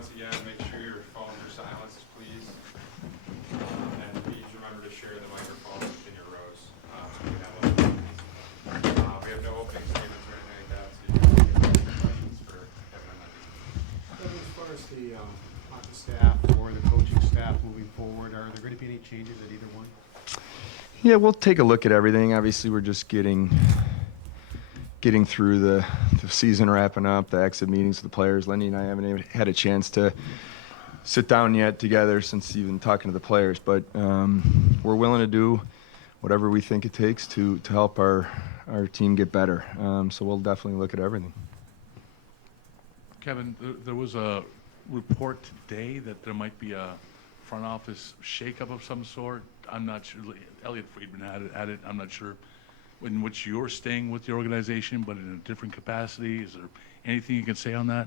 once again, make sure your phones are silenced, please. And please remember to share the microphone within your rows. So we have no opening statements or anything like that, so you can get questions for Kevyn and Lindy. As far as the hockey staff or the coaching staff moving forward, are there going to be any changes at either one? Yeah, we'll take a look at everything. Obviously, we're just getting through the season wrapping up, the exit meetings with the players. Lindy and I haven't even had a chance to sit down yet together since even talking to the players, but we're willing to do whatever we think it takes to help our team get better. So we'll definitely look at everything. Kevyn, there was a report today that there might be a front office shakeup of some sort. I'm not sure. Elliot Friedman had it. I'm not sure in which you're staying with the organization, but in a different capacity. Is there anything you can say on that?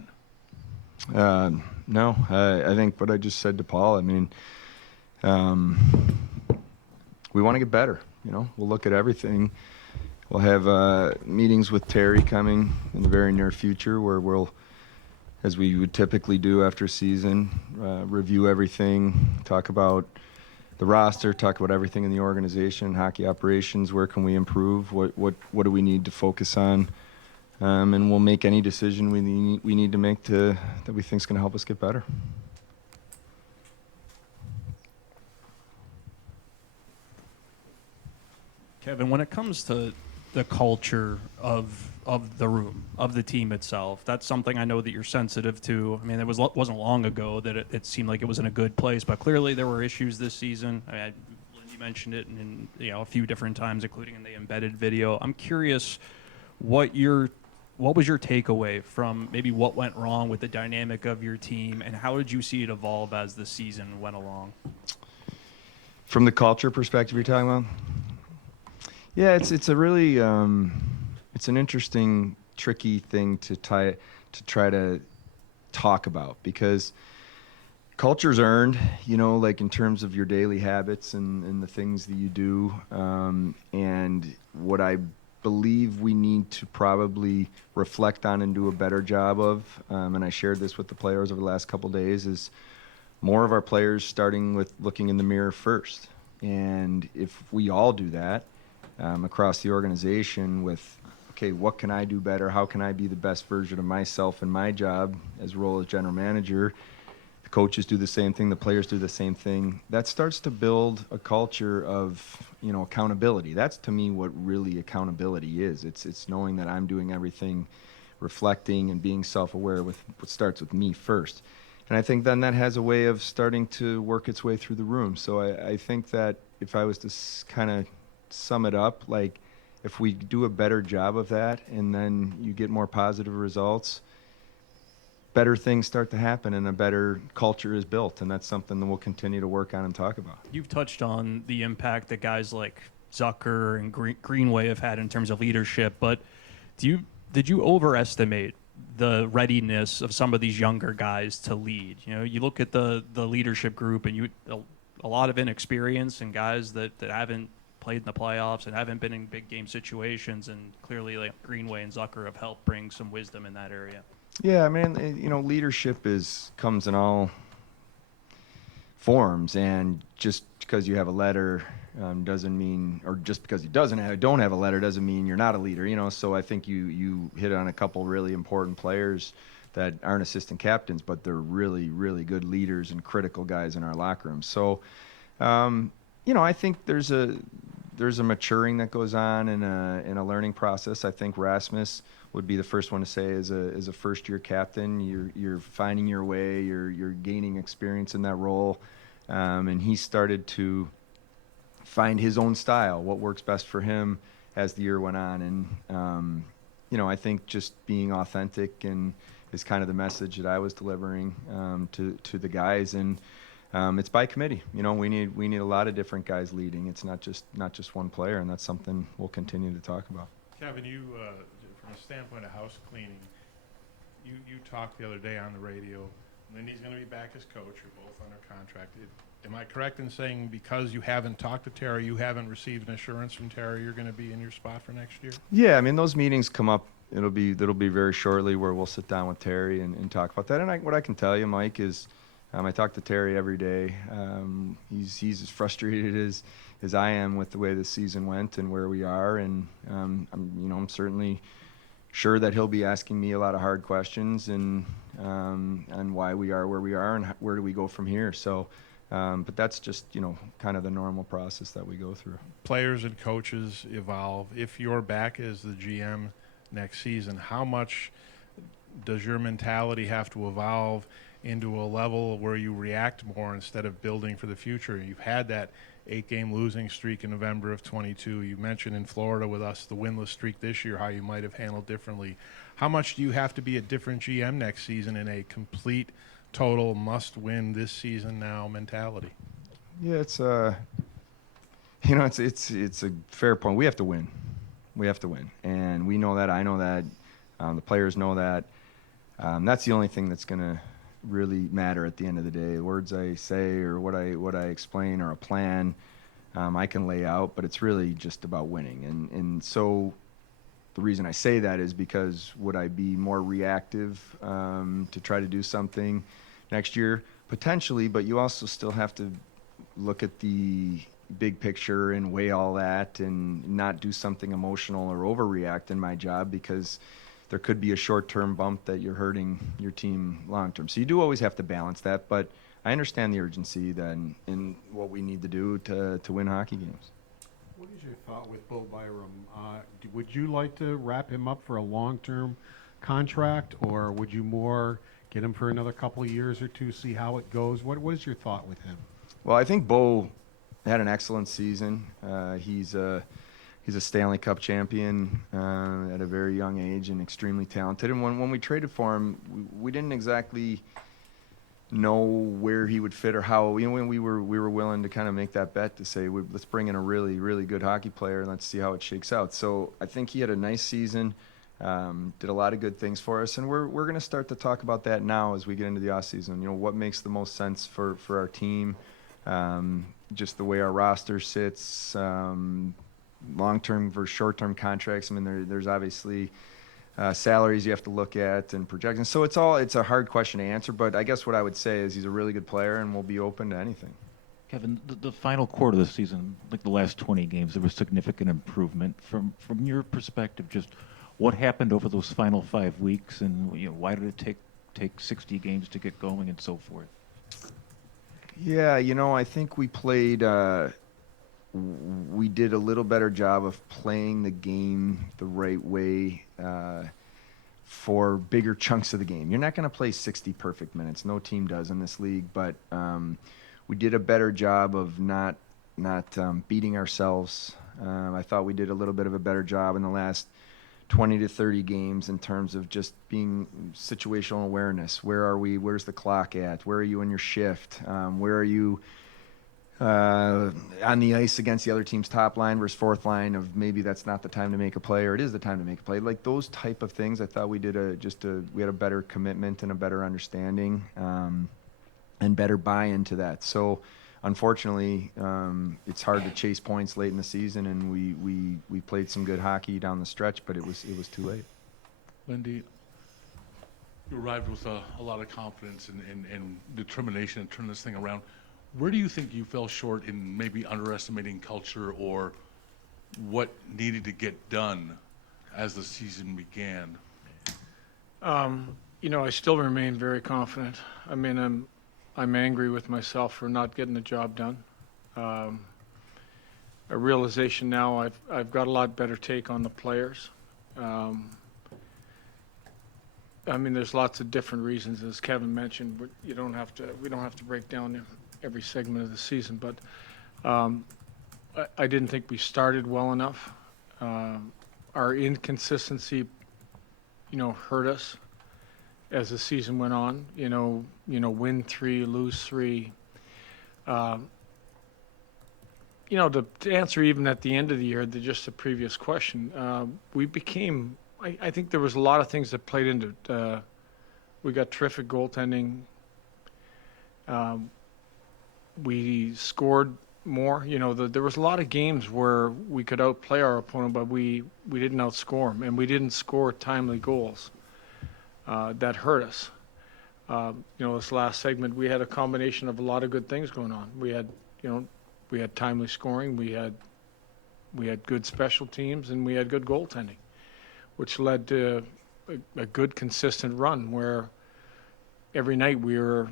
No. I think what I just said to Paul, I mean, we want to get better. We'll look at everything. We'll have meetings with Terry coming in the very near future where we'll, as we would typically do after a season, review everything, talk about the roster, talk about everything in the organization, hockey operations, where can we improve, what do we need to focus on, and we'll make any decision we need to make that we think is going to help us get better. Kevyn, when it comes to the culture of the room, of the team itself, that's something I know that you're sensitive to. I mean, it wasn't long ago that it seemed like it was in a good place, but clearly there were issues this season. Lindy mentioned it in a few different times, including in the embedded video. I'm curious what was your takeaway from maybe what went wrong with the dynamic of your team, and how did you see it evolve as the season went along? From the culture perspective you're talking about? Yeah, it's a really it's an interesting, tricky thing to try to talk about, because culture's earned, like in terms of your daily habits and the things that you do. And what I believe we need to probably reflect on and do a better job of, and I shared this with the players over the last couple of days, is more of our players starting with looking in the mirror first. And if we all do that, across the organization with, okay, what can I do better? How can I be the best version of myself in my job as role as general manager? The coaches do the same thing. The players do the same thing. That starts to build a culture of, accountability. That's, to me, what really accountability is. It's knowing that I'm doing everything, reflecting and being self-aware with what starts with me first. And I think then that has a way of starting to work its way through the room. So I think that if I was to kind of sum it up, like if we do a better job of that and then you get more positive results, better things start to happen and a better culture is built, and that's something that we'll continue to work on and talk about. You've touched on the impact that guys like Zucker and Greenway have had in terms of leadership, but did you overestimate the readiness of some of these younger guys to lead? You look at the leadership group and a lot of inexperience and guys that haven't played in the playoffs and haven't been in big game situations, and clearly like Greenway and Zucker have helped bring some wisdom in that area. Yeah, I mean, leadership comes in all forms, and just because you have a letter doesn't mean, or just because you don't have a letter doesn't mean you're not a leader. So I think you hit on a couple really important players that aren't assistant captains, but they're really, really good leaders and critical guys in our locker room. So I think there's a maturing that goes on in a learning process. I think Rasmus would be the first one to say, as a first-year captain, you're finding your way, you're gaining experience in that role, and he started to find his own style, what works best for him as the year went on. And I think just being authentic and is kind of the message that I was delivering to the guys. And it's by committee. We need a lot of different guys leading. It's not just one player, and that's something we'll continue to talk about. Kevyn, you from a standpoint of house cleaning, you talked the other day on the radio Lindy's going to be back as coach. You're both under contract. Am I correct in saying because you haven't talked to Terry, you haven't received an assurance from Terry you're going to be in your spot for next year? Yeah, I mean, those meetings come up. That'll be very shortly where we'll sit down with Terry and talk about that. And what I can tell you, Mike, is I talk to Terry every day. He's as frustrated as I am with the way the season went and where we are. And I'm certainly sure that he'll be asking me a lot of hard questions and why we are where we are and where do we go from here. So. But that's just, kind of the normal process that we go through. Players and coaches evolve. If you're back as the GM next season, how much does your mentality have to evolve into a level where you react more instead of building for the future? You've had that 8-game losing streak in November of 22. You mentioned in Florida with us the winless streak this year, how you might have handled differently. How much do you have to be a different GM next season in a complete total must-win this season now mentality? Yeah, it's it's a fair point. We have to win. We have to win, and we know that. I know that. The players know that. That's the only thing that's going to really matter at the end of the day. The words I say or what I explain or a plan I can lay out, but it's really just about winning. And so the reason I say that is because would I be more reactive to try to do something next year? Potentially, but you also still have to look at the big picture and weigh all that and not do something emotional or overreact in my job, because there could be a short-term bump that you're hurting your team long-term. So you do always have to balance that, but I understand the urgency then in what we need to do to win hockey games. What is your thought with Bo Byram? Would you like to wrap him up for a long-term contract, or would you more get him for another couple of years or two, see how it goes? What is your thought with him? Well, I think Bo had an excellent season. He's a Stanley Cup champion at a very young age and extremely talented. And when we traded for him, we didn't exactly know where he would fit or how. When we were willing to kind of make that bet to say, let's bring in a really, really good hockey player and let's see how it shakes out. So I think he had a nice season. Did a lot of good things for us, and we're going to start to talk about that now as we get into the off season. What makes the most sense for our team, just the way our roster sits, long-term versus short-term contracts. I mean, there's obviously salaries you have to look at and projections. So it's a hard question to answer, but I guess what I would say is he's a really good player and we'll be open to anything. Kevin, the final quarter of the season, like the last 20 games, there was significant improvement. From your perspective, just what happened over those final 5 weeks, and why did it take 60 games to get going and so forth? Yeah, I think we played. We did a little better job of playing the game the right way for bigger chunks of the game. You're not going to play 60 perfect minutes. No team does in this league, but we did a better job of not beating ourselves. I thought we did a little bit of a better job in the last 20 to 30 games in terms of just being situational awareness. Where are we? Where's the clock at? Where are you in your shift? Where are you on the ice against the other team's top line versus fourth line of maybe that's not the time to make a play or it is the time to make a play. Like those type of things, I thought we did we had a better commitment and a better understanding and better buy-in to that. So unfortunately, it's hard to chase points late in the season, and we played some good hockey down the stretch, but it was too late. Lindy, you arrived with a lot of confidence and determination to turn this thing around. Where do you think you fell short in maybe underestimating culture, or what needed to get done as the season began? I still remain very confident. I mean, I'm angry with myself for not getting the job done. A realization now I've got a lot better take on the players. I mean, there's lots of different reasons, as Kevin mentioned. But we don't have to break down every segment of the season. But I didn't think we started well enough. Our inconsistency, hurt us as the season went on. Win 3, lose 3. To answer even at the end of the year, just the previous question, we became. I think there was a lot of things that played into it. We got terrific goaltending. We scored more. There was a lot of games where we could outplay our opponent, but we didn't outscore them, and we didn't score timely goals. That hurt us. This last segment, we had a combination of a lot of good things going on. We had timely scoring, we had good special teams, and we had good goaltending, which led to a good consistent run where every night we were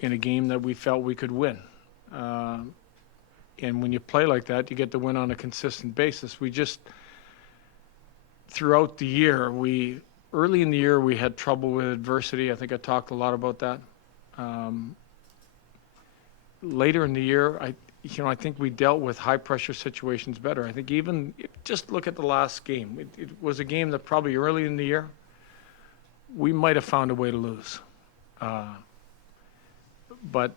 in a game that we felt we could win. And when you play like that, you get to win on a consistent basis. We just, throughout the year, early in the year, we had trouble with adversity. I think I talked a lot about that. Later in the year, I think we dealt with high pressure situations better. I think even just look at the last game. It was a game that probably early in the year, we might have found a way to lose. But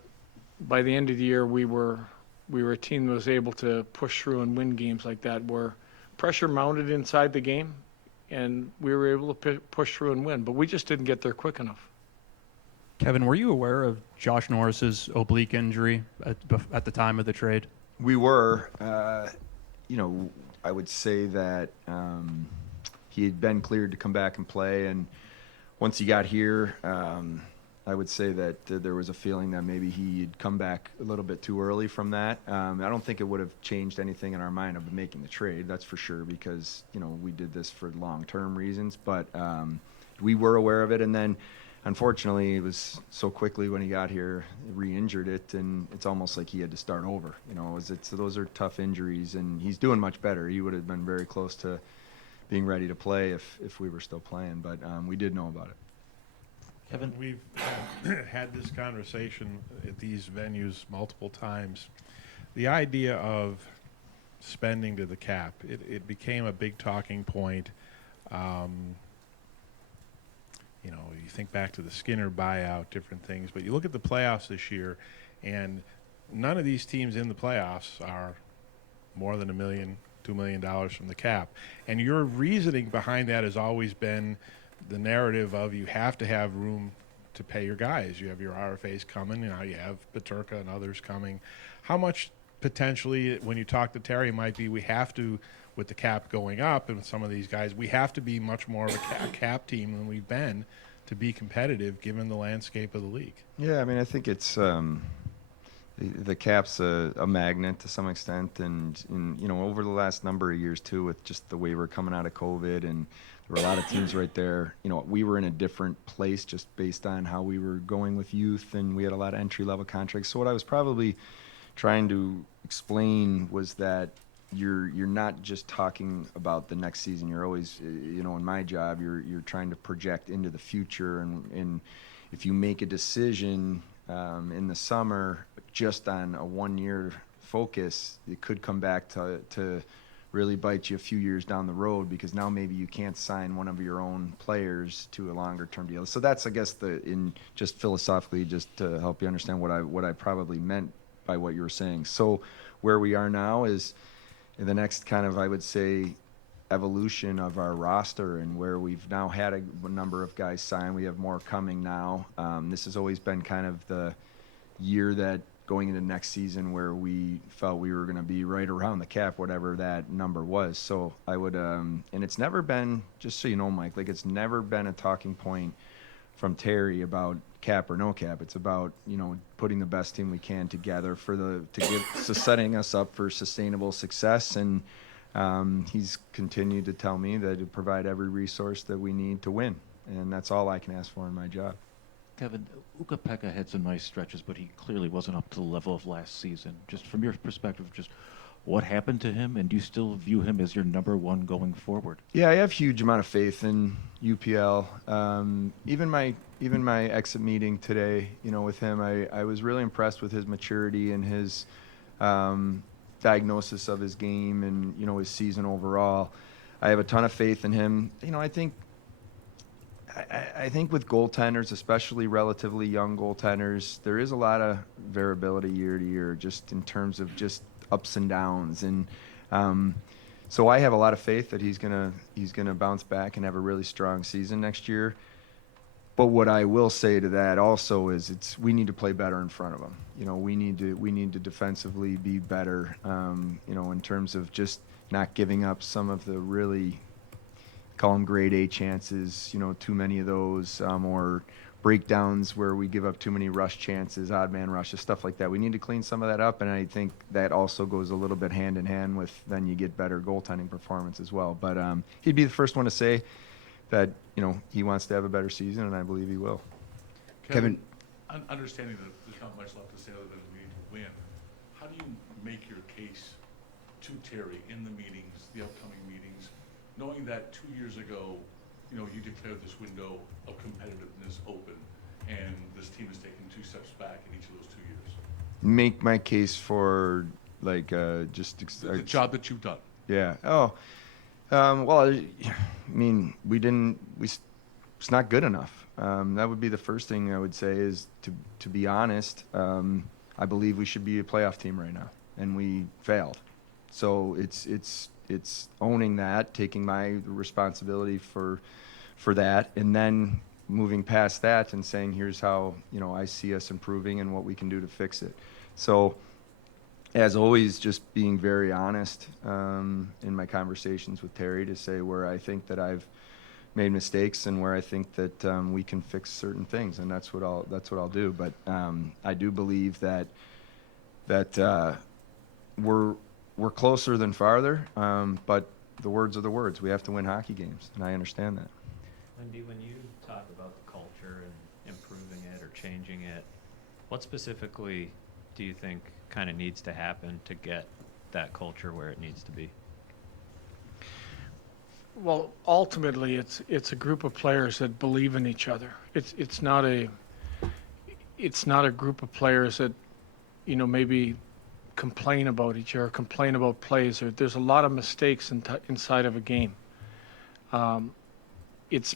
by the end of the year, we were a team that was able to push through and win games like that, where pressure mounted inside the game, and we were able to push through and win. But we just didn't get there quick enough. Kevin, were you aware of Josh Norris's oblique injury at the time of the trade? We were. I would say that he had been cleared to come back and play, and once he got here, I would say that there was a feeling that maybe he'd come back a little bit too early from that. I don't think it would have changed anything in our mind of making the trade, that's for sure, because we did this for long-term reasons. But we were aware of it, and then unfortunately it was so quickly when he got here, re-injured it, and it's almost like he had to start over. So those are tough injuries, and he's doing much better. He would have been very close to being ready to play if we were still playing, but we did know about it. Kevin, we've had this conversation at these venues multiple times. The idea of spending to the cap, it became a big talking point. You think back to the Skinner buyout, different things, but you look at the playoffs this year, and none of these teams in the playoffs are more than $1 million, $2 million from the cap. And your reasoning behind that has always been the narrative of you have to have room to pay your guys. You have your RFAs coming, you have Paterka and others coming. How much potentially, when you talk to Terry, might be we have to, with the cap going up and with some of these guys, we have to be much more of a cap team than we've been to be competitive given the landscape of the league? Yeah, I think it's the cap's a magnet to some extent, and over the last number of years too, with just the way we're coming out of COVID, and there were a lot of teams right there. We were in a different place just based on how we were going with youth, and we had a lot of entry-level contracts. So what I was probably trying to explain was that you're not just talking about the next season. You're always, in my job, you're trying to project into the future, and if you make a decision in the summer just on a one-year focus, it could come back to really bite you a few years down the road, because now maybe you can't sign one of your own players to a longer-term deal. So that's, I guess, just philosophically, just to help you understand what I probably meant by what you were saying. So where we are now is in the next kind of, I would say, evolution of our roster, and where we've now had a number of guys sign. We have more coming now. This has always been kind of the year that going into next season where we felt we were going to be right around the cap, whatever that number was. So I would, and it's never been, just so you know, Mike, it's never been a talking point from Terry about cap or no cap. It's about, putting the best team we can together setting us up for sustainable success. And he's continued to tell me that he'll provide every resource that we need to win. And that's all I can ask for in my job. Kevin, Ukko-Pekka had some nice stretches, but he clearly wasn't up to the level of last season. Just from your perspective, just what happened to him, and do you still view him as your number one going forward? Yeah, I have huge amount of faith in UPL. Even my exit meeting today, with him, I was really impressed with his maturity and his diagnosis of his game and, his season overall. I have a ton of faith in him. I think with goaltenders, especially relatively young goaltenders, there is a lot of variability year to year, just in terms of just ups and downs. And so I have a lot of faith that he's gonna bounce back and have a really strong season next year. But what I will say to that also is we need to play better in front of them. You know, we need to defensively be better. You know, in terms of just not giving up some of the really, call them grade A chances. You know, too many of those, or breakdowns where we give up too many rush chances, odd man rushes, stuff like that. We need to clean some of that up, and I think that also goes a little bit hand in hand with then you get better goaltending performance as well. But he'd be the first one to say that, you know, he wants to have a better season, and I believe he will. Kevin, Understanding that there's not much left to say other than we need to win, how do you make your case to Terry in the meetings, the upcoming meetings, knowing that 2 years ago, you know, you declared this window of competitiveness open, and this team has taken 2 steps back in each of those 2 years? Make my case for, like, The job that you've done. Yeah. Oh, well, I mean, it's not good enough. That would be the first thing I would say is to be honest. I believe we should be a playoff team right now, and we failed. So it's owning that, taking my responsibility for that, and then moving past that and saying, here's how, you know, I see us improving and what we can do to fix it. So, as always, just being very honest in my conversations with Terry to say where I think that I've made mistakes and where I think that we can fix certain things, and that's what I'll do. But I do believe that we're closer than farther. But the words are the words. We have to win hockey games, and I understand that. Lindy, when you talk about the culture and improving it or changing it, what specifically do you think kind of needs to happen to get that culture where it needs to be? Well, ultimately, it's a group of players that believe in each other. It's not a group of players that, you know, maybe complain about each other, complain about plays. There's a lot of mistakes inside of a game. It's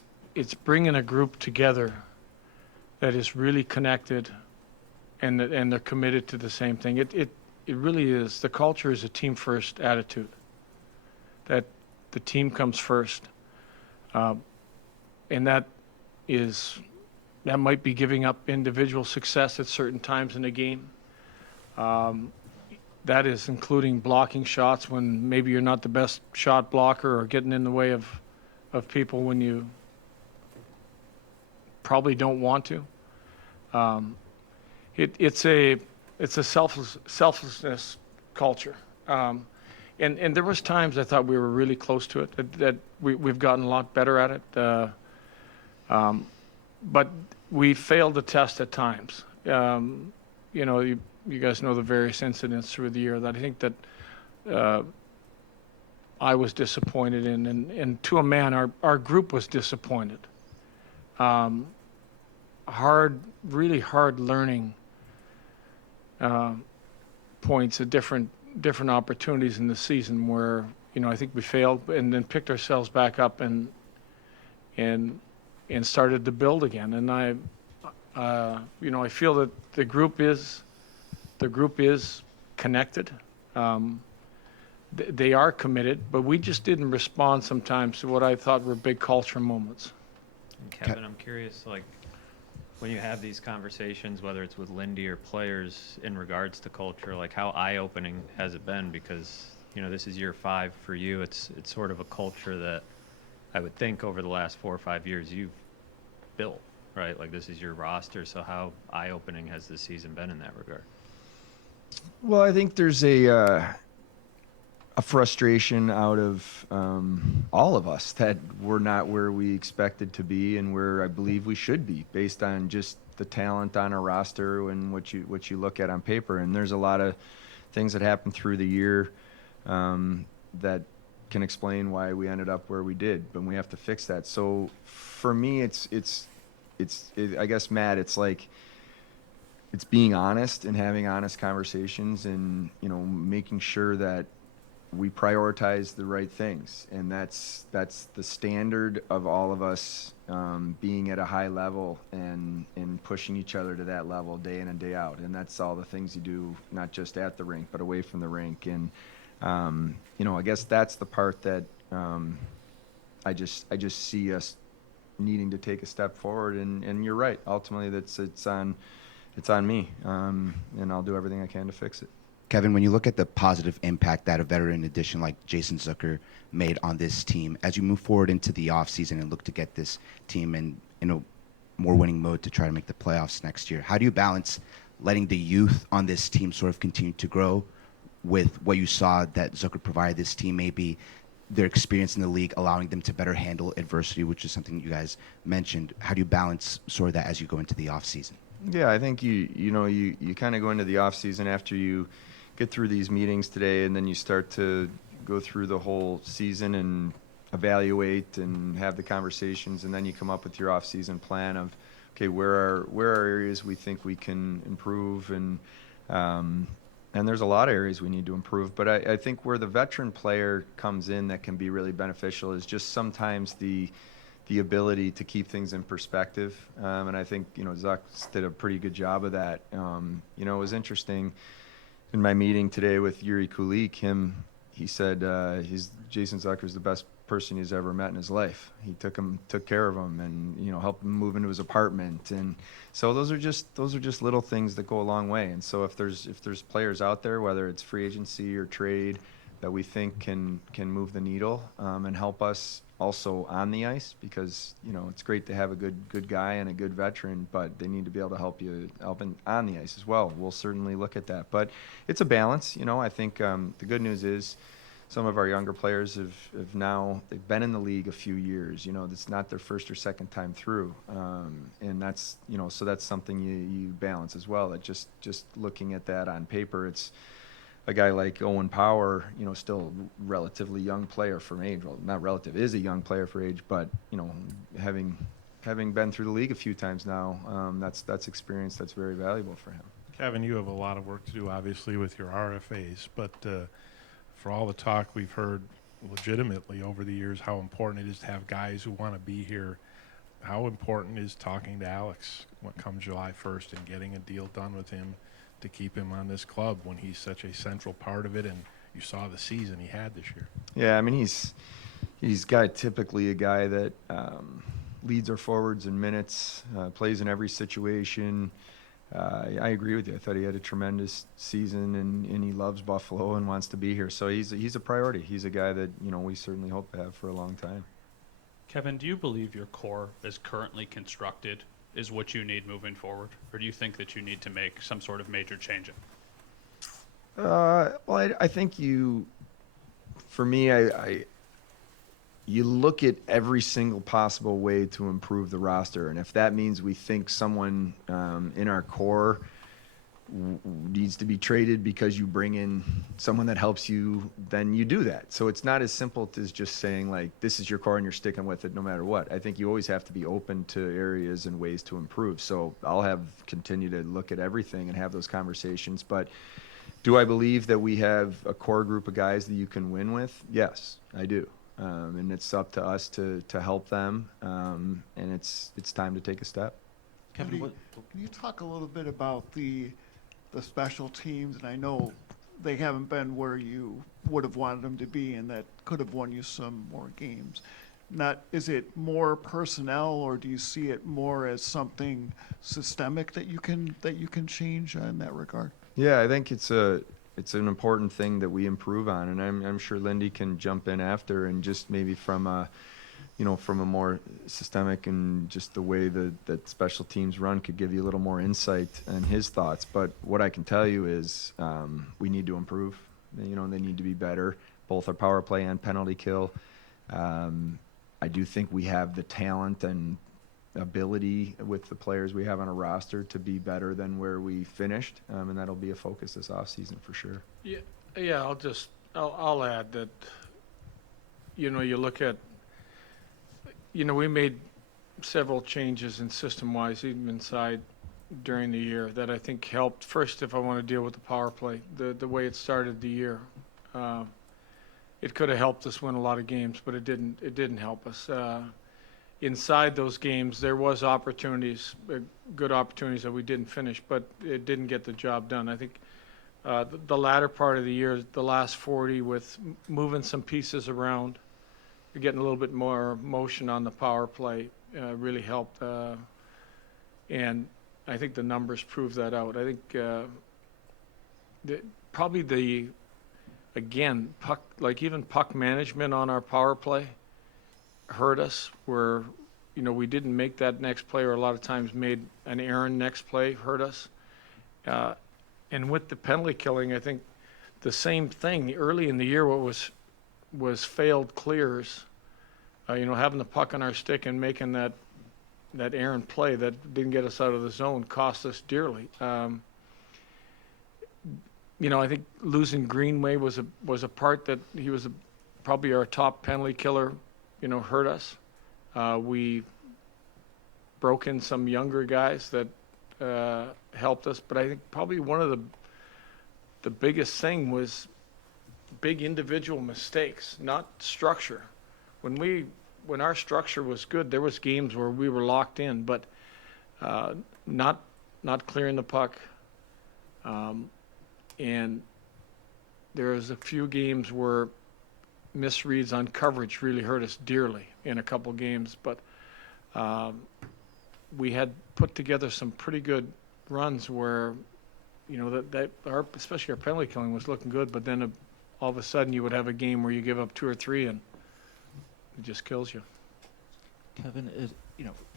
bringing a group together that is really connected, and they're committed to the same thing. It really is. The culture is a team first attitude. That the team comes first, and that might be giving up individual success at certain times in a game. That is including blocking shots when maybe you're not the best shot blocker, or getting in the way of people when you probably don't want to. It's a selflessness culture. And there was times I thought we were really close to it, that we've gotten a lot better at it. But we failed the test at times. You know, you guys know the various incidents through the year that I think that I was disappointed in. And to a man, our group was disappointed. Really hard learning points at different opportunities in the season where, you know, I think we failed and then picked ourselves back up and started to build again. And you know, I feel that the group is connected. They are committed, but we just didn't respond sometimes to what I thought were big culture moments. And Kevin, I'm curious, like, when you have these conversations, whether it's with Lindy or players in regards to culture, like, how eye-opening has it been? Because, you know, this is year 5 for you. It's sort of a culture that I would think over the last 4 or 5 years you've built, right? Like, this is your roster. So how eye-opening has this season been in that regard? Well, I think there's a frustration out of all of us that we're not where we expected to be and where I believe we should be, based on just the talent on our roster and what you look at on paper. And there's a lot of things that happened through the year that can explain why we ended up where we did, but we have to fix that. So for me, it's I guess, Matt, it's like, it's being honest and having honest conversations, and, you know, making sure that we prioritize the right things. And that's the standard of all of us being at a high level and pushing each other to that level day in and day out. And that's all the things you do, not just at the rink, but away from the rink. And, you know, I guess that's the part that I just see us needing to take a step forward. And you're right. Ultimately, it's on me, and I'll do everything I can to fix it. Kevin, when you look at the positive impact that a veteran addition like Jason Zucker made on this team, as you move forward into the offseason and look to get this team in a more winning mode to try to make the playoffs next year, how do you balance letting the youth on this team sort of continue to grow with what you saw that Zucker provided this team, maybe their experience in the league allowing them to better handle adversity, which is something you guys mentioned? How do you balance sort of that as you go into the offseason? Yeah, I think you kind of go into the off season after you get through these meetings today, and then you start to go through the whole season and evaluate and have the conversations, and then you come up with your off season plan of, okay, where are areas we think we can improve, and there's a lot of areas we need to improve. But I think where the veteran player comes in that can be really beneficial is just sometimes the ability to keep things in perspective. And I think, Zuck did a pretty good job of that. It was interesting in my meeting today with Yuri Kulik, he said Jason Zucker's the best person he's ever met in his life. He took care of him and, helped him move into his apartment. And so those are just little things that go a long way. And so if there's players out there, whether it's free agency or trade, that we think can move the needle and help us also on the ice, because it's great to have a good guy and a good veteran, but they need to be able to help on the ice as well. We'll certainly look at that, but it's a balance. I think the good news is some of our younger players they've been in the league a few years. It's not their first or second time through, and that's so that's something you balance as well. That just looking at that on paper, it's a guy like Owen Power, still a relatively young player for age. Well, not relative, is a young player for age, but having been through the league a few times now, that's experience that's very valuable for him. Kevin, you have a lot of work to do, obviously, with your RFAs, but for all the talk we've heard legitimately over the years, how important it is to have guys who want to be here, how important is talking to Alex when it comes July 1st and getting a deal done with him to keep him on this club when he's such a central part of it, and you saw the season he had this year? Yeah, I mean, he's typically a guy that leads our forwards in minutes, plays in every situation. I agree with you. I thought he had a tremendous season, and he loves Buffalo and wants to be here. So he's a priority. He's a guy that we certainly hope to have for a long time. Kevin, do you believe your core is currently constructed is what you need moving forward, or do you think that you need to make some sort of major change? Well, I think for me, you look at every single possible way to improve the roster, and if that means we think someone in our core needs to be traded because you bring in someone that helps you, then you do that. So it's not as simple as just saying, like, this is your core and you're sticking with it no matter what. I think you always have to be open to areas and ways to improve. So I'll continue to look at everything and have those conversations. But do I believe that we have a core group of guys that you can win with? Yes, I do. And it's up to us to help them, and it's time to take a step. Kevin, Can you talk a little bit about the special teams? And I know they haven't been where you would have wanted them to be, and that could have won you some more games. Is it more personnel, or do you see it more as something systemic that you can change in that regard? Yeah, I think it's an important thing that we improve on, and I'm sure Lindy can jump in after, and just maybe from a more systemic and just the way that special teams run could give you a little more insight and his thoughts. But what I can tell you is we need to improve. They need to be better, both our power play and penalty kill. I do think we have the talent and ability with the players we have on a roster to be better than where we finished, and that'll be a focus this offseason for sure. Yeah. I'll add that. You look at. We made several changes in system-wise, even inside during the year, that I think helped. First, if I want to deal with the power play, the way it started the year, it could have helped us win a lot of games, but it didn't. It didn't help us. Inside those games, there was opportunities, good opportunities that we didn't finish, but it didn't get the job done. I think the latter part of the year, the last 40, with moving some pieces around, getting a little bit more motion on the power play, really helped. And I think the numbers prove that out. I think again, puck management on our power play hurt us, where, we didn't make that next play, or a lot of times made an errand next play, hurt us. And with the penalty killing, I think the same thing. Early in the year, what was failed clears, having the puck on our stick and making that errant play that didn't get us out of the zone cost us dearly. I think losing Greenway was a part that he was probably our top penalty killer, hurt us. We broke in some younger guys that helped us, but I think probably one of the biggest thing was big individual mistakes, not structure. When our structure was good, there was games where we were locked in, but not clearing the puck. And there was a few games where misreads on coverage really hurt us dearly in a couple games, but we had put together some pretty good runs where, especially our penalty killing was looking good, but then all of a sudden you would have a game where you give up 2 or 3 and it just kills you. Kevin,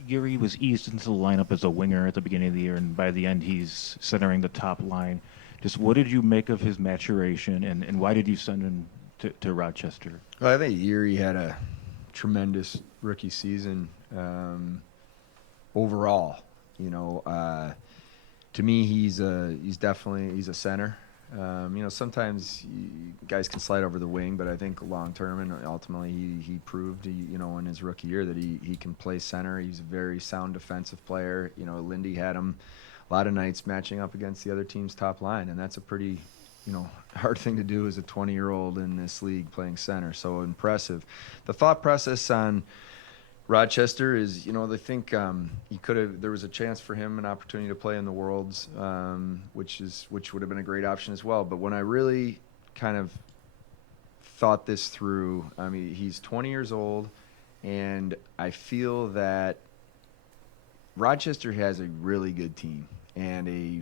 Yuri was eased into the lineup as a winger at the beginning of the year, and by the end he's centering the top line. Just what did you make of his maturation, and why did you send him to Rochester? Well, I think Yuri had a tremendous rookie season overall. To me, he's definitely a center. Sometimes guys can slide over the wing, but I think long term and ultimately he proved, in his rookie year that he can play center. He's a very sound defensive player. Lindy had him a lot of nights matching up against the other team's top line, and that's a pretty, hard thing to do as a 20-year-old in this league playing center. So impressive. The thought process on Rochester is, they think there was a chance for him, an opportunity to play in the Worlds, which would have been a great option as well. But when I really kind of thought this through, he's 20 years old, and I feel that Rochester has a really good team and a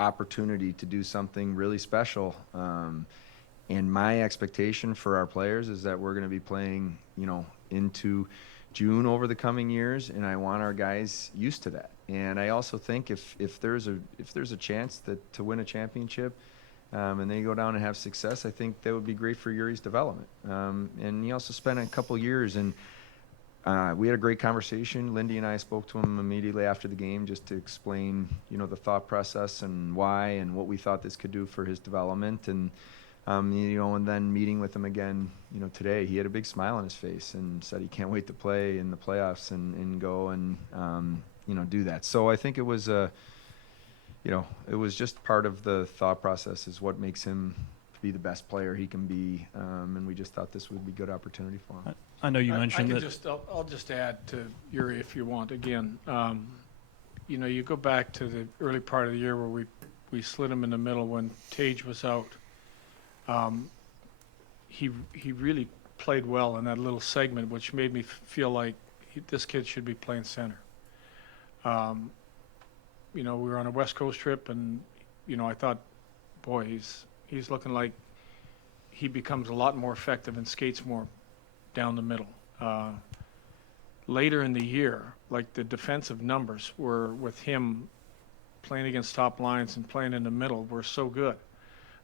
opportunity to do something really special. And my expectation for our players is that we're going to be playing, into June over the coming years, and I want our guys used to that. And I also think if there's a chance to win a championship, and they go down and have success, I think that would be great for Yuri's development. And he also spent a couple years, and we had a great conversation. Lindy and I spoke to him immediately after the game just to explain, the thought process and why and what we thought this could do for his development. And and then meeting with him again, today, he had a big smile on his face and said he can't wait to play in the playoffs and go and, do that. So I think it was it was just part of the thought process is what makes him be the best player he can be. And we just thought this would be a good opportunity for him. I know you mentioned that. I'll just add to Yuri if you want. Again, you go back to the early part of the year where we slid him in the middle when Tage was out. He really played well in that little segment, which made me feel like this kid should be playing center. We were on a West Coast trip, and I thought, boy, he's looking like he becomes a lot more effective and skates more down the middle. Later in the year, like the defensive numbers were with him playing against top lines and playing in the middle were so good.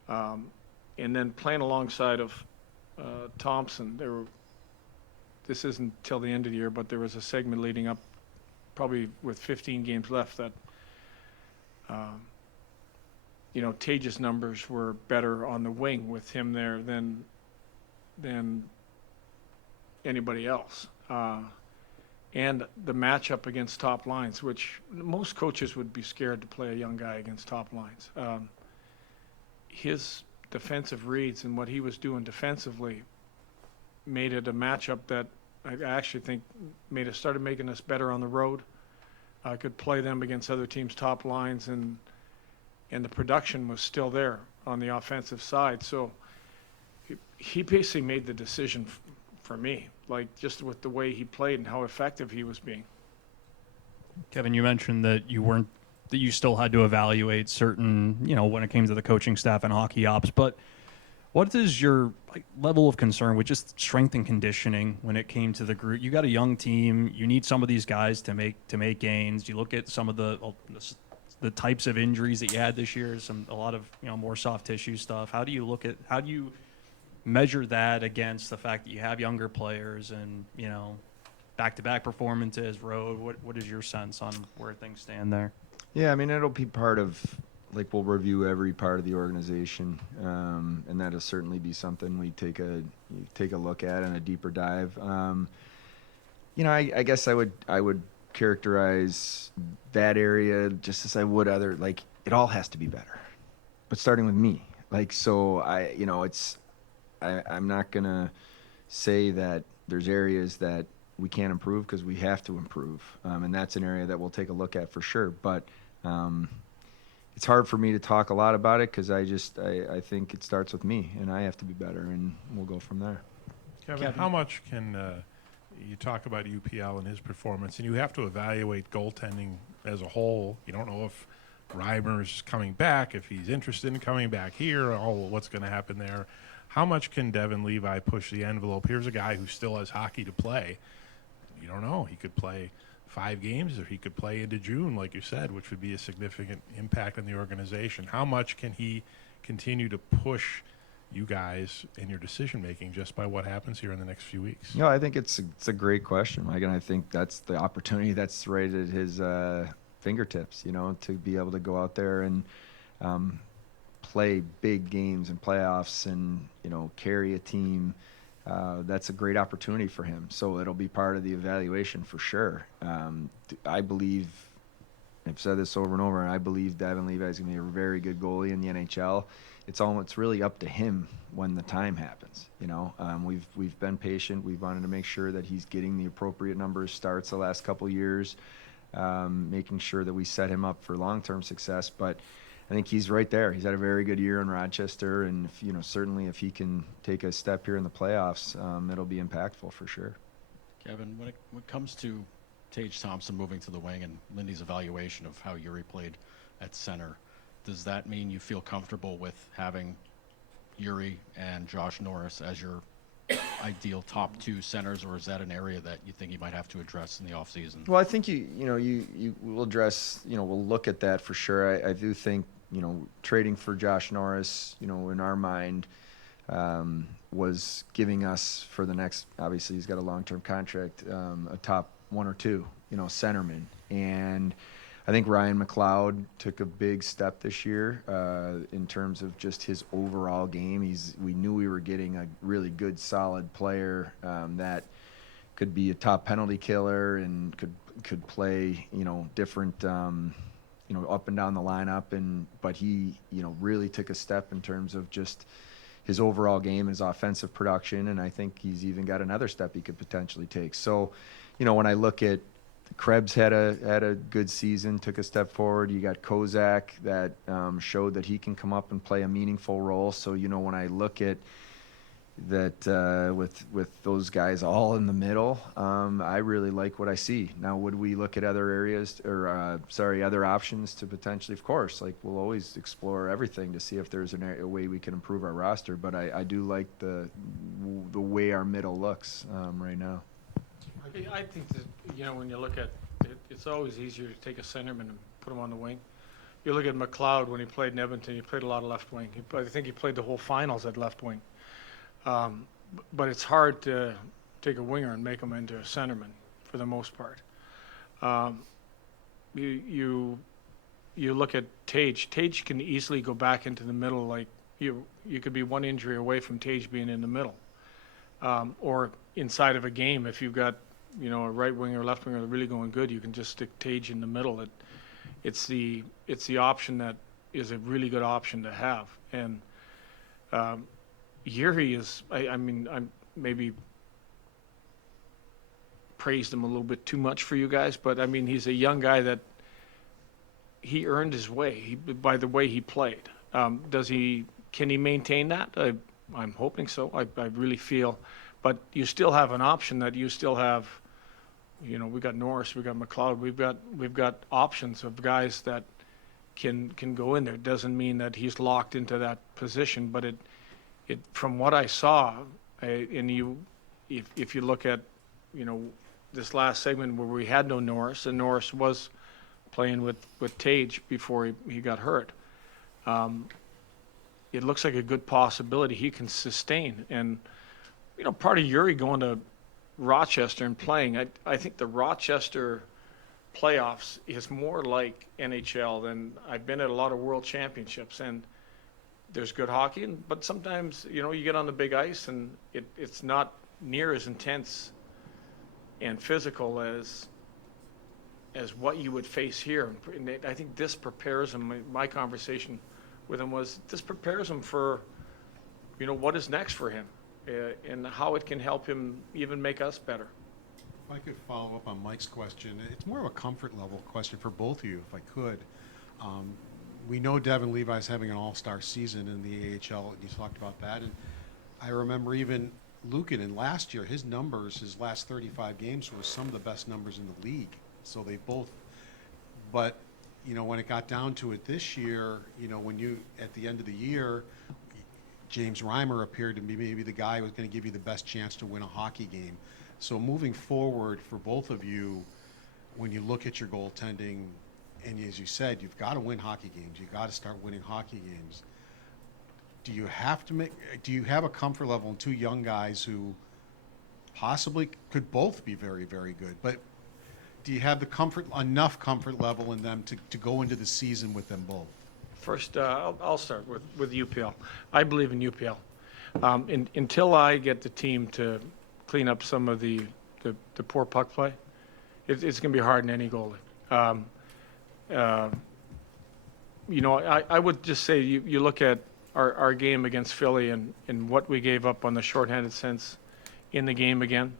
And then playing alongside of Thompson, this isn't till the end of the year, but there was a segment leading up, probably with 15 games left, that Tage's numbers were better on the wing with him there than anybody else. And the matchup against top lines, which most coaches would be scared to play a young guy against top lines. His defensive reads and what he was doing defensively made it a matchup that I actually think started making us better on the road. I could play them against other teams' top lines, and the production was still there on the offensive side. So he basically made the decision for me, like just with the way he played and how effective he was being. Kevin, you mentioned that you still had to evaluate certain, when it came to the coaching staff and hockey ops, but what is your level of concern with just strength and conditioning when it came to the group? You got a young team. You need some of these guys to make gains. You look at some of the types of injuries that you had this year. A lot of more soft tissue stuff. How do you measure that against the fact that you have younger players and back-to-back performances, road? What is your sense on where things stand there? Yeah, I mean, it'll be part of, we'll review every part of the organization, and that'll certainly be something we take a look at and a deeper dive. I guess I would characterize that area just as I would other, it all has to be better, but starting with me. I'm not gonna say that there's areas that we can't improve, because we have to improve, and that's an area that we'll take a look at for sure. But it's hard for me to talk a lot about it, because I think it starts with me, and I have to be better, and we'll go from there. Kevin, how much can you talk about UPL and his performance, and you have to evaluate goaltending as a whole. You don't know if Reimer's coming back, if he's interested in coming back here, what's going to happen there. How much can Devin Levi push the envelope? Here's a guy who still has hockey to play. You don't know. He could play 5 games, or he could play into June, like you said, which would be a significant impact on the organization. How much can he continue to push you guys in your decision-making just by what happens here in the next few weeks? No, I think it's a great question, Mike, and I think that's the opportunity that's right at his fingertips, to be able to go out there and play big games and playoffs and, carry a team. That's a great opportunity for him. So it'll be part of the evaluation for sure. I believe, I've said this over and over, and I believe Devin Levi is going to be a very good goalie in the NHL. It's really up to him when the time happens. We've been patient. We've wanted to make sure that he's getting the appropriate number of starts the last couple years, making sure that we set him up for long-term success. But I think he's right there. He's had a very good year in Rochester, and certainly if he can take a step here in the playoffs, it'll be impactful for sure. Kevin, when it comes to Tage Thompson moving to the wing and Lindy's evaluation of how Yuri played at center, does that mean you feel comfortable with having Yuri and Josh Norris as your ideal top 2 centers, or is that an area that you think you might have to address in the offseason? Well, I think you will address, we'll look at that for sure. I do think, trading for Josh Norris, in our mind, was giving us for the next, obviously he's got a long-term contract, a top 1 or 2, centerman. And I think Ryan McLeod took a big step this year in terms of just his overall game. We knew we were getting a really good, solid player that could be a top penalty killer and could play, different, up and down the lineup. But he, really took a step in terms of just his overall game, his offensive production, and I think he's even got another step he could potentially take. So, when I look at Krebs had a good season, took a step forward. You got Kozak that showed that he can come up and play a meaningful role. So, when I look at that with those guys all in the middle, I really like what I see. Now, would we look at other areas or other options to potentially? Of course, we'll always explore everything to see if there's a way we can improve our roster. But I do like the way our middle looks right now. I think that, when you look at it, it's always easier to take a centerman and put him on the wing. You look at McLeod when he played in Edmonton, he played a lot of left wing. I think he played the whole finals at left wing. But it's hard to take a winger and make him into a centerman for the most part. You look at Tage. Tage can easily go back into the middle. You could be one injury away from Tage being in the middle, or inside of a game if you've got a right winger or left winger really going good, you can just stick Tage in the middle. It's the option that is a really good option to have. And Yuri is, I maybe praised him a little bit too much for you guys, but he's a young guy that he earned his way by the way he played. Can he maintain that? I'm hoping so. I really feel, but you still have an option that you still have You know, we got Norris, we got McLeod, we've got options of guys that can go in there. Doesn't mean that he's locked into that position, but it from what I saw, and if you look at, you know, this last segment where we had no Norris, and Norris was playing with Tage before he got hurt. It looks like a good possibility he can sustain. And, you know, part of Yuri going to Rochester and playing, I think the Rochester playoffs is more like NHL than I've been at a lot of world championships, and there's good hockey, but sometimes, you know, you get on the big ice and it's not near as intense and physical as what you would face here. And I think this prepares him. My conversation with him was, this prepares him for, you know, what is next for him, and how it can help him even make us better. If I could follow up on Mike's question, it's more of a comfort level question for both of you, if I could. We know Devin Levi's having an all-star season in the AHL, and you talked about that. And I remember even Luukkonen last year, his numbers, his last 35 games were some of the best numbers in the league. So they both, but, you know, when it got down to it this year, you know, when you, at the end of the year, James Reimer appeared to be maybe the guy who was going to give you the best chance to win a hockey game. So moving forward for both of you, when you look at your goaltending, and as you said, you've got to win hockey games. You've got to start winning hockey games. Do you have a comfort level in two young guys who possibly could both be very, very good, but do you have enough comfort level in them to go into the season with them both? First, I'll start with UPL. I believe in UPL. Until I get the team to clean up some of the poor puck play, it's going to be hard in any goalie. You know, I would just say you look at our game against Philly and what we gave up on the shorthanded sense in the game again.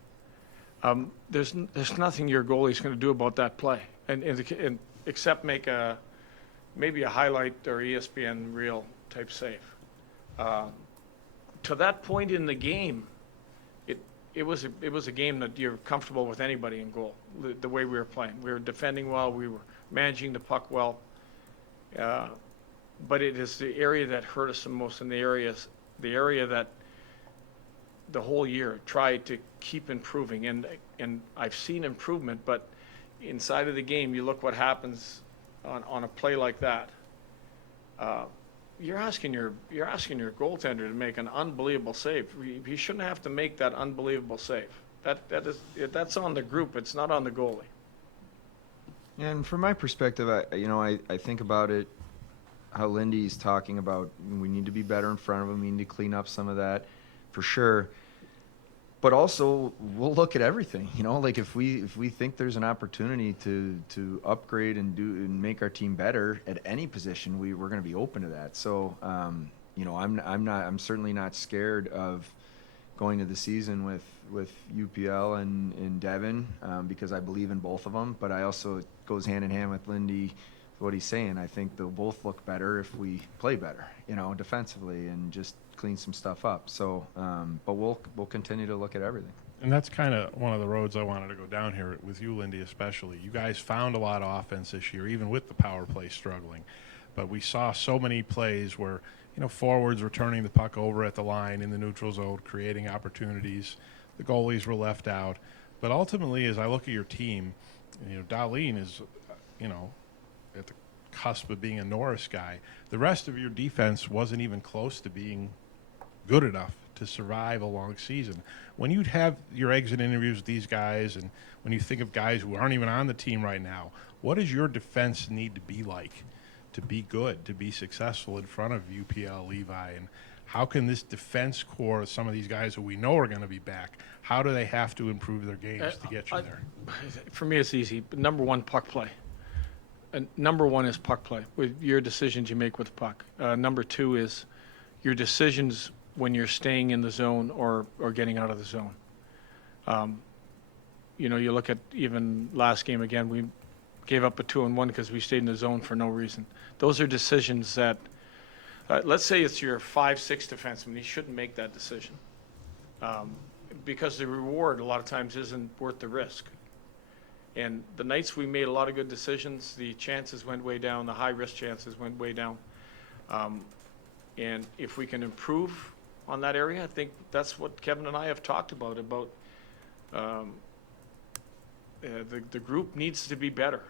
There's nothing your goalie's going to do about that play, and except make maybe a highlight or ESPN reel type save. To that point in the game, it was a game that you're comfortable with anybody in goal. The way we were playing, we were defending well, we were managing the puck well. But it is the area that hurt us the most, and the area that the whole year tried to keep improving. And I've seen improvement, but inside of the game, you look what happens on a play like that. You're asking your goaltender to make an unbelievable save. He shouldn't have to make that unbelievable save. That's on the group. It's not on the goalie. And from my perspective, I think about it, how Lindy's talking about we need to be better in front of him, we need to clean up some of that, for sure. But also, we'll look at everything. You know, like if we think there's an opportunity to upgrade and make our team better at any position, we're going to be open to that. So, you know, I'm certainly not scared of going to the season with UPL and Devin, because I believe in both of them. But I also, it goes hand in hand with Lindy, what he's saying. I think they'll both look better if we play better, you know, defensively, and just clean some stuff up. So, but we'll continue to look at everything. And that's kind of one of the roads I wanted to go down here with you, Lindy, especially. You guys found a lot of offense this year, even with the power play struggling. But we saw so many plays where, you know, forwards were turning the puck over at the line in the neutral zone, creating opportunities. The goalies were left out. But ultimately, as I look at your team, you know, Dahlin is, you know, at the cusp of being a Norris guy. The rest of your defense wasn't even close to being good enough to survive a long season. When you'd have your exit interviews with these guys, and when you think of guys who aren't even on the team right now, what does your defense need to be like to be good, to be successful in front of UPL, Levi? And how can this defense core, some of these guys who we know are going to be back, how do they have to improve their games to get you there? For me, it's easy. Number one, puck play. Number one is puck play, with your decisions you make with the puck. Number two is your decisions when you're staying in the zone or getting out of the zone. You know, you look at even last game again, we gave up a 2-on-1 because we stayed in the zone for no reason. Those are decisions that, let's say it's your 5-6 defenseman, he shouldn't make that decision. Because the reward a lot of times isn't worth the risk. And the nights we made a lot of good decisions, the chances went way down, the high-risk chances went way down. And if we can improve on that area, I think that's what Kevin and I have talked about the group needs to be better.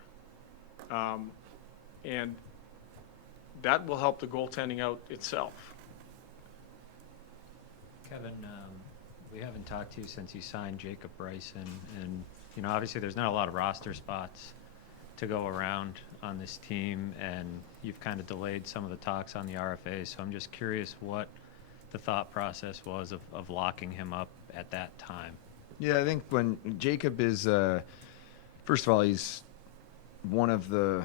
And that will help the goaltending out itself. Kevin, we haven't talked to you since you signed Jacob Bryson, and you know, obviously there's not a lot of roster spots to go around on this team, and you've kind of delayed some of the talks on the RFA, so I'm just curious what the thought process was of locking him up at that time. Yeah, I think when Jacob is, first of all, he's one of the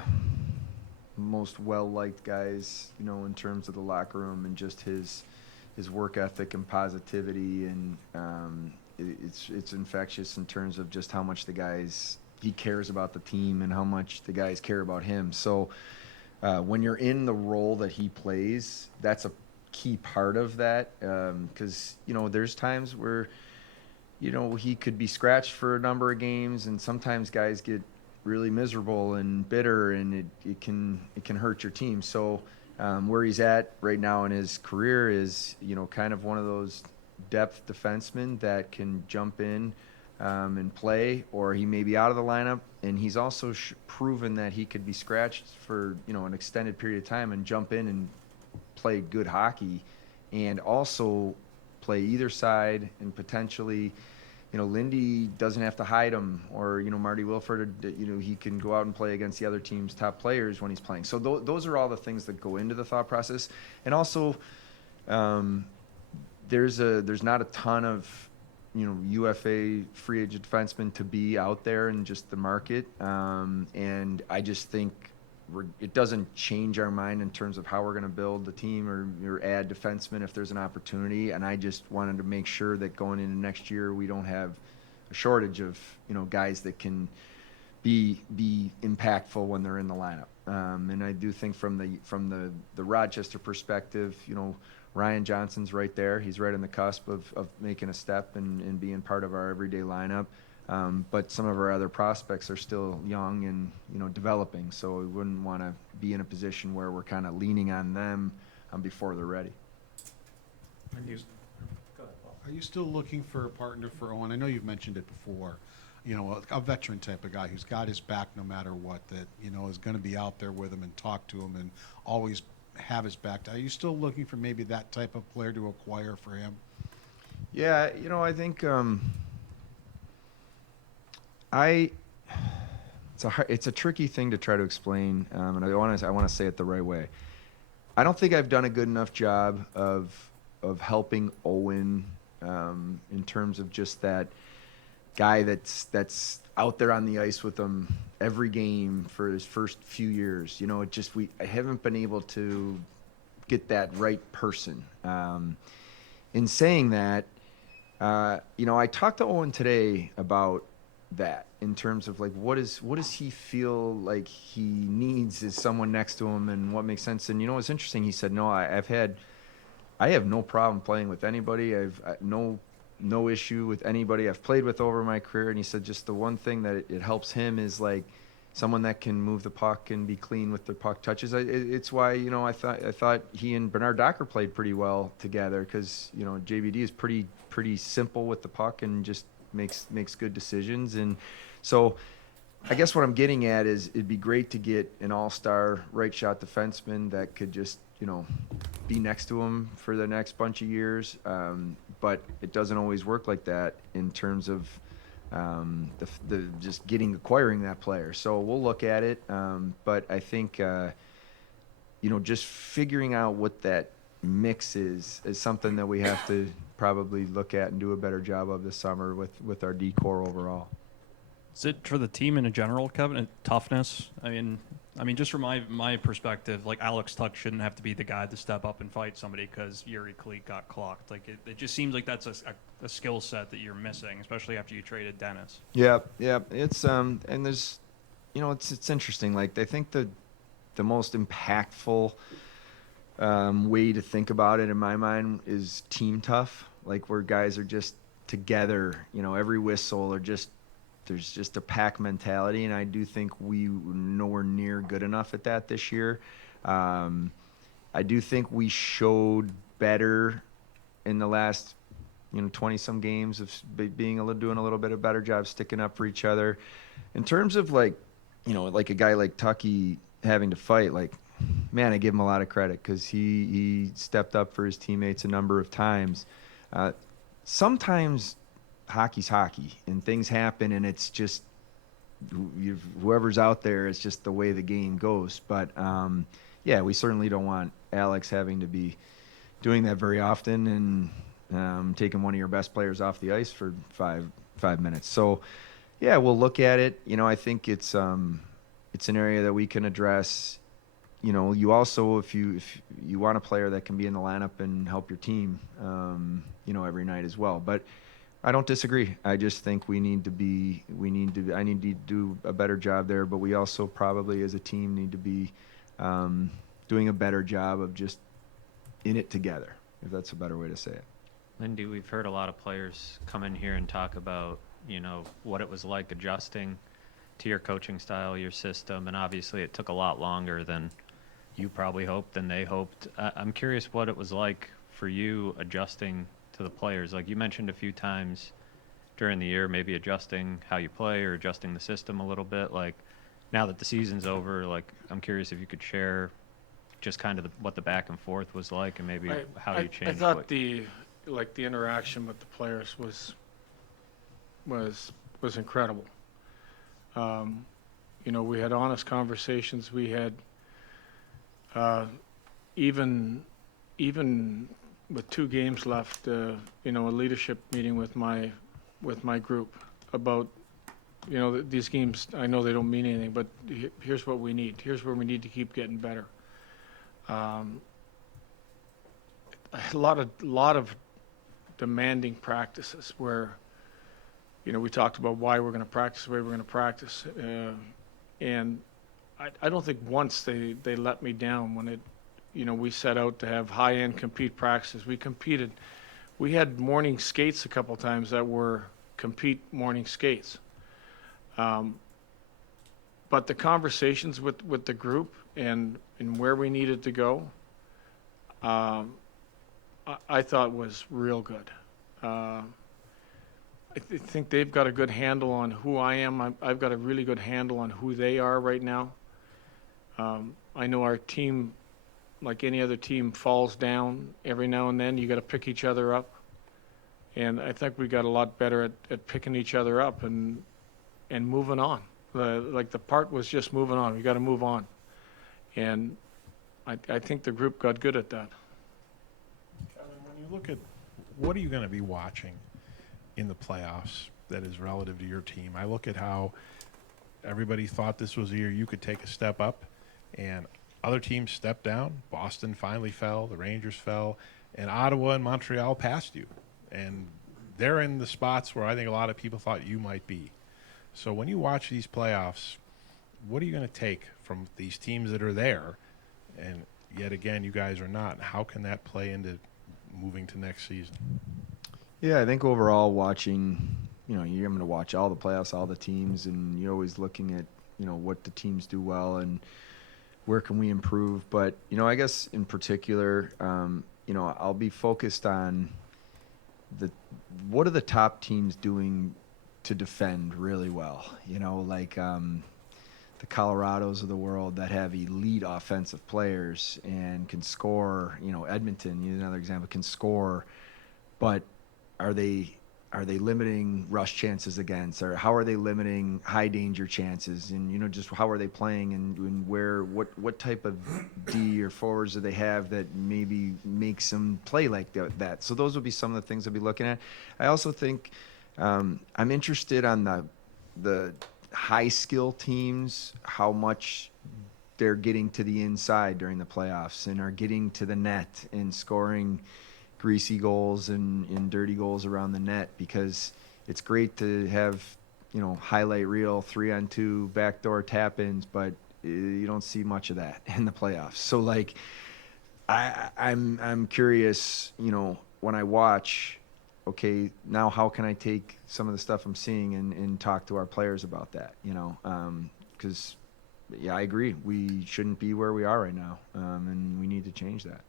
most well-liked guys, you know, in terms of the locker room and just his work ethic and positivity, and it's infectious in terms of just how much he cares about the team and how much the guys care about him. So when you're in the role that he plays, that's a key part of that, because you know, there's times where, you know, he could be scratched for a number of games, and sometimes guys get really miserable and bitter, and it can hurt your team. So where he's at right now in his career is, you know, kind of one of those depth defensemen that can jump in and play, or he may be out of the lineup, and he's also proven that he could be scratched for, you know, an extended period of time and jump in and play good hockey, and also play either side, and potentially, you know, Lindy doesn't have to hide him, or, you know, Marty Wilford, you know, he can go out and play against the other team's top players when he's playing. So those are all the things that go into the thought process. And also, there's not a ton of, you know, UFA free agent defensemen to be out there in just the market. And I just think it doesn't change our mind in terms of how we're going to build the team or add defensemen if there's an opportunity. And I just wanted to make sure that going into next year, we don't have a shortage of, you know, guys that can be impactful when they're in the lineup. And I do think from the Rochester perspective, you know, Ryan Johnson's right there. He's right on the cusp of making a step and being part of our everyday lineup. But some of our other prospects are still young and, you know, developing. So we wouldn't want to be in a position where we're kind of leaning on them before they're ready. Are you still looking for a partner for Owen? I know you've mentioned it before. You know, a veteran type of guy who's got his back no matter what, that, you know, is going to be out there with him and talk to him and always have his back. Are you still looking for maybe that type of player to acquire for him? Yeah, you know, I think it's a tricky thing to try to explain, and I want to say it the right way. I don't think I've done a good enough job of helping Owen in terms of just that guy that's out there on the ice with him every game for his first few years. You know, I haven't been able to get that right person. In saying that, you know, I talked to Owen today about that in terms of like what does he feel like he needs is someone next to him and what makes sense. And you know, it's interesting. He said, no, I have no problem playing with anybody. I've no issue with anybody I've played with over my career. And he said just the one thing that it helps him is like someone that can move the puck and be clean with their puck touches. It's why, you know, I thought he and Bernard Docker played pretty well together, because, you know, JBD is pretty simple with the puck and just makes good decisions. And so I guess what I'm getting at is it'd be great to get an all-star right shot defenseman that could just, you know, be next to him for the next bunch of years. But it doesn't always work like that in terms of the just acquiring that player. So we'll look at it. But I think, you know, just figuring out what that mix is something that we have to probably look at and do a better job of this summer with our D-core overall. Is it for the team in general, Kevin, toughness? I mean, just from my perspective, like Alex Tuck shouldn't have to be the guy to step up and fight somebody because Yuri Kleek got clocked. Like it just seems like that's a skill set that you're missing, especially after you traded Dennis. Yeah. It's and there's, you know, it's interesting. Like I think the most impactful way to think about it in my mind is team tough, like where guys are just together, you know, every whistle, or just there's just a pack mentality, and I do think we were nowhere near good enough at that this year. I do think we showed better in the last 20 some games of doing a little bit of better job sticking up for each other. In terms of like a guy like Tucky having to fight, like, man, I give him a lot of credit because he stepped up for his teammates a number of times. Sometimes hockey's hockey and things happen, and it's just whoever's out there, it's just the way the game goes. But yeah, we certainly don't want Alex having to be doing that very often and taking one of your best players off the ice for five minutes. So yeah, we'll look at it. I think it's an area that we can address. You also, if you want a player that can be in the lineup and help your team, every night as well. But I don't disagree. I just think I need to do a better job there, but we also probably as a team need to be doing a better job of just in it together, if that's a better way to say it. Lindy, we've heard a lot of players come in here and talk about, what it was like adjusting to your coaching style, your system, and obviously it took a lot longer than you probably hoped, than they hoped. I'm curious what it was like for you adjusting to the players. Like you mentioned a few times during the year, maybe adjusting how you play or adjusting the system a little bit. Like now that the season's over, like I'm curious if you could share just kind of what the back and forth was like, and maybe how you changed. I thought the interaction with the players was incredible. We had honest conversations. We had even with 2 games left, a leadership meeting with my group about these games. I know they don't mean anything, but here's what we need. Here's where we need to keep getting better. A lot of demanding practices where we talked about why we're going to practice the way we're going to practice, and I don't think once they let me down when we set out to have high-end compete practices. We competed. We had morning skates a couple times that were compete morning skates. But the conversations with the group and where we needed to go, I thought was real good. I think they've got a good handle on who I am. I've got a really good handle on who they are right now. I know our team, like any other team, falls down every now and then. You got to pick each other up, and I think we got a lot better at picking each other up and moving on. The part was just moving on. We got to move on, and I think the group got good at that. Kevin, when you look at what are you going to be watching in the playoffs that is relative to your team, I look at how everybody thought this was a year you could take a step up, and other teams stepped down. Boston finally fell, the Rangers fell, and Ottawa and Montreal passed you. And they're in the spots where I think a lot of people thought you might be. So when you watch these playoffs, what are you going to take from these teams that are there, and yet again you guys are not? How can that play into moving to next season? Yeah, I think overall watching, you're going to watch all the playoffs, all the teams, and you're always looking at, what the teams do well and where can we improve. But, I guess in particular, I'll be focused on what are the top teams doing to defend really well, the Colorados of the world that have elite offensive players and can score, Edmonton, another example, can score, but are they limiting rush chances against, or how are they limiting high danger chances, and just how are they playing, and what type of D or forwards do they have that maybe makes them play like that? So those would be some of the things I'll be looking at. I also think I'm interested on the high skill teams, how much they're getting to the inside during the playoffs and are getting to the net and scoring greasy goals and dirty goals around the net, because it's great to have, highlight reel 3-on-2 backdoor tap-ins, but you don't see much of that in the playoffs. So I'm curious, when I watch, okay, now how can I take some of the stuff I'm seeing and talk to our players about that, you know? Because, yeah, I agree. We shouldn't be where we are right now, and we need to change that.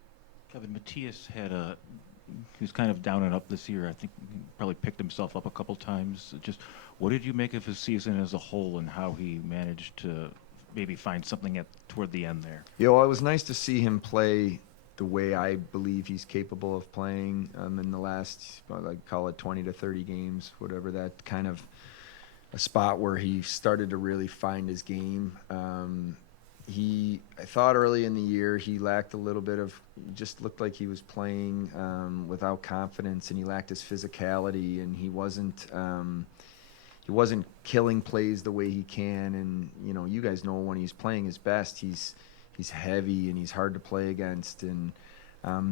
Kevin, Matthias he was kind of down and up this year. I think he probably picked himself up a couple times. Just what did you make of his season as a whole and how he managed to maybe find something toward the end there? Yeah, well, it was nice to see him play the way I believe he's capable of playing in the last, I'd call it 20 to 30 games, whatever, that kind of a spot where he started to really find his game. I thought early in the year he lacked a little bit of, he just looked like he was playing without confidence, and he lacked his physicality, and he wasn't killing plays the way he can. And, you know, you guys know when he's playing his best, he's heavy and he's hard to play against. And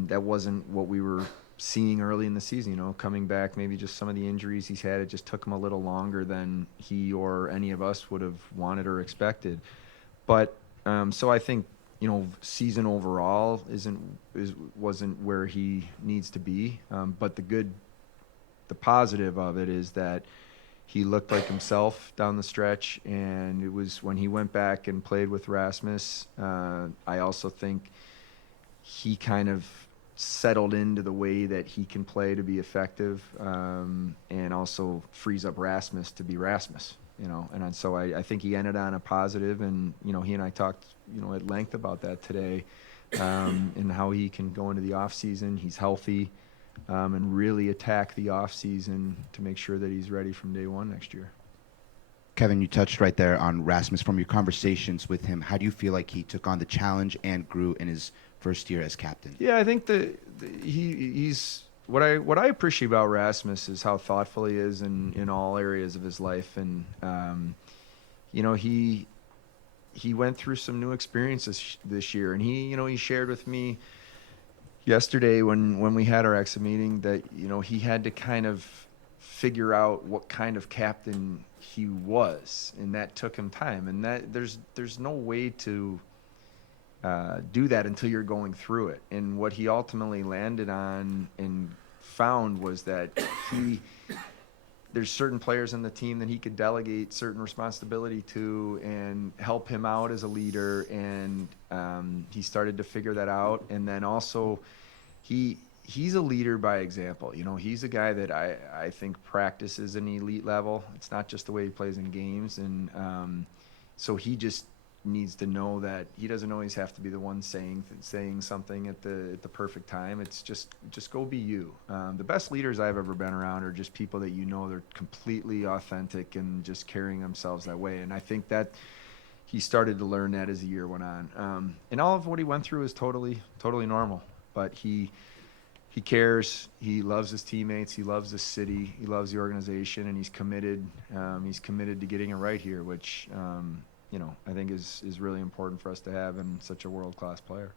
that wasn't what we were seeing early in the season, you know, coming back, maybe just some of the injuries he's had. It just took him a little longer than he or any of us would have wanted or expected. But so I think, you know, season overall wasn't where he needs to be. But the positive of it is that he looked like himself down the stretch, and it was when he went back and played with Rasmus. I also think he kind of settled into the way that he can play to be effective, and also frees up Rasmus to be Rasmus, you know. And so I think he ended on a positive, and, you know, he and I talked, you know, at length about that today, and how he can go into the off season. He's healthy, and really attack the off season to make sure that he's ready from day one next year. Kevin, you touched right there on Rasmus. From your conversations with him, how do you feel like he took on the challenge and grew in his first year as captain? Yeah, I think he's what I appreciate about Rasmus is how thoughtful he is in all areas of his life. And you know, he went through some new experiences this year, and he shared with me yesterday when we had our exit meeting that, you know, he had to kind of figure out what kind of captain he was, and that took him time. And that there's no way to do that until you're going through it. And what he ultimately landed on and found was that there's certain players on the team that he could delegate certain responsibility to and help him out as a leader. And he started to figure that out. And then also he's a leader by example. You know, he's a guy that I think practices an elite level. It's not just the way he plays in games. And so he just needs to know that he doesn't always have to be the one saying something at the perfect time. It's just go be you. The best leaders I've ever been around are just people that, you know, they're completely authentic and just carrying themselves that way. And I think that he started to learn that as the year went on. And all of what he went through is totally normal. But he cares. He loves his teammates. He loves the city. He loves the organization, and he's committed. He's committed to getting it right here, which you know, I think is really important for us to have in such a world-class player.